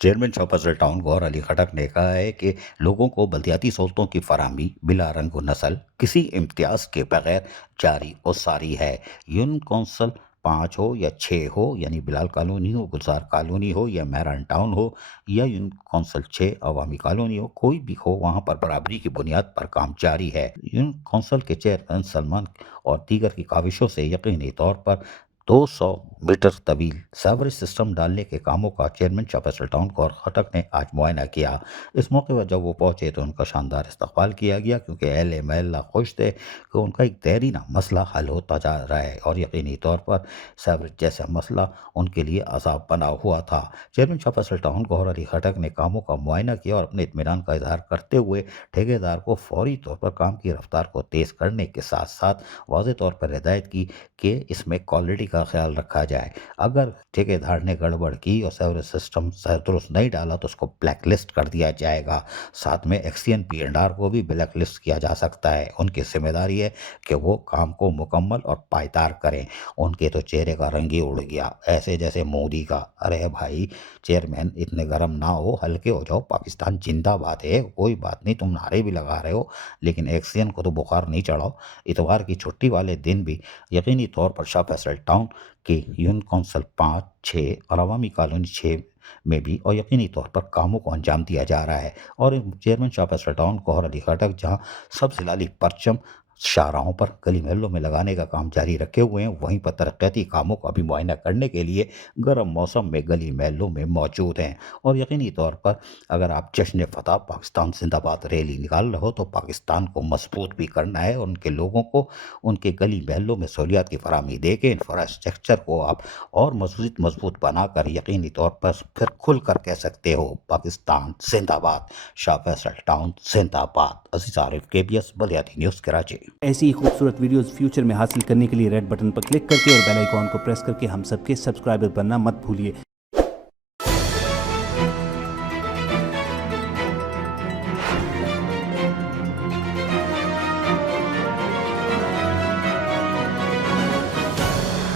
Chairman Shaukat town Gauhar Ali खटक ने कहा है कि लोगों को बलदियाती सहूलतों की फराहमी बिला रंग व नस्ल किसी इम्तियाज के बगैर जारी और सारी है। यून कौंसल 5 हो या 6 हो, यानी बिलाल कॉलोनी हो, गुलजार कॉलोनी हो या मैरान टाउन हो, या यून कौंसल 6 अवामी कॉलोनी हो, कोई भी हो, वहाँ पर बराबरी की बुनियाद पर काम जारी है। यून कौंसल के चेयरमैन सलमान और दीगर की काविशों से यकीनी तौर पर 200 मीटर तवील सावरेज सिस्टम डालने के कामों का चेयरमैन शाह टाउन गौर खटक ने आज मुआयना किया। इस मौके पर जब वो पहुंचे तो उनका शानदार इस्तकबाल किया गया, क्योंकि अहले महल्ला खुश थे कि उनका एक देरीना मसला हल होता जा रहा है और यकीनी तौर पर सावरेज जैसा मसला उनके लिए अजाब बना हुआ था। चेयरमैन शाह टाउन गौहर अली खटक ने कामों का मुआयना किया और अपने इत्मीनान का इजहार करते हुए ठेकेदार को फौरी तौर पर काम की रफ्तार को तेज़ करने के साथ साथ वाज़ेह तौर पर हिदायत की कि इसमें क्वालिटी का ख्याल रखा जाए। अगर ठेकेदार ने गड़बड़ की और सेवरेज सिस्टम दुरुस्त नहीं डाला तो उसको ब्लैक लिस्ट कर दिया जाएगा। साथ में एक्सीएन पी&आर को भी ब्लैक लिस्ट किया जा सकता है। उनकी जिम्मेदारी है कि वो काम को मुकम्मल और पायदार करें। उनके तो चेहरे का रंग ही उड़ गया, ऐसे जैसे मोदी का। अरे भाई चेयरमैन, इतने गर्म ना हो, हल्के हो जाओ। पाकिस्तान जिंदाबाद है, कोई बात नहीं, तुम नारे भी लगा रहे हो, लेकिन एक्सीएन को तो बुखार नहीं चढ़ाओ। इतवार की छुट्टी वाले दिन भी यकीनी तौर पर शाह फैसल टाउन के यून कौंसल 5, 6 और अवामी कॉलोनी 6 में भी और यकीनी तौर पर कामों को अंजाम दिया जा रहा है। और चेयरमैन शाह फैसल टाउन गौहर अली खटक जहां सब जिलाली परचम शाहराहों पर गली महलों में लगाने का काम जारी रखे हुए हैं, वहीं पर तरक्याती कामों का भी मुआयना करने के लिए गर्म मौसम में गली महलों में मौजूद हैं। और यकीनी तौर पर अगर आप जश्न फतह पाकिस्तान जिंदाबाद रैली निकाल रहे हो तो पाकिस्तान को मजबूत भी करना है और उनके लोगों को उनके गली महलों में सहूलियात की फराहमी दे के इंफ्रास्ट्रक्चर को आप और मजबूत बनाकर यकीनी तौर पर फिर खुल कर कह सकते हो पाकिस्तान जिंदाबाद, शाह फैसल टाउन जिंदाबाद। अजीज आरिफ, KBS बलियाती न्यूज़, कराची। ऐसी ही खूबसूरत वीडियोस फ्यूचर में हासिल करने के लिए रेड बटन पर क्लिक करके और बेल आइकॉन को प्रेस करके हम सबके सब्सक्राइबर बनना मत भूलिए।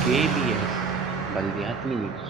KBS बल्दियाती न्यूज़।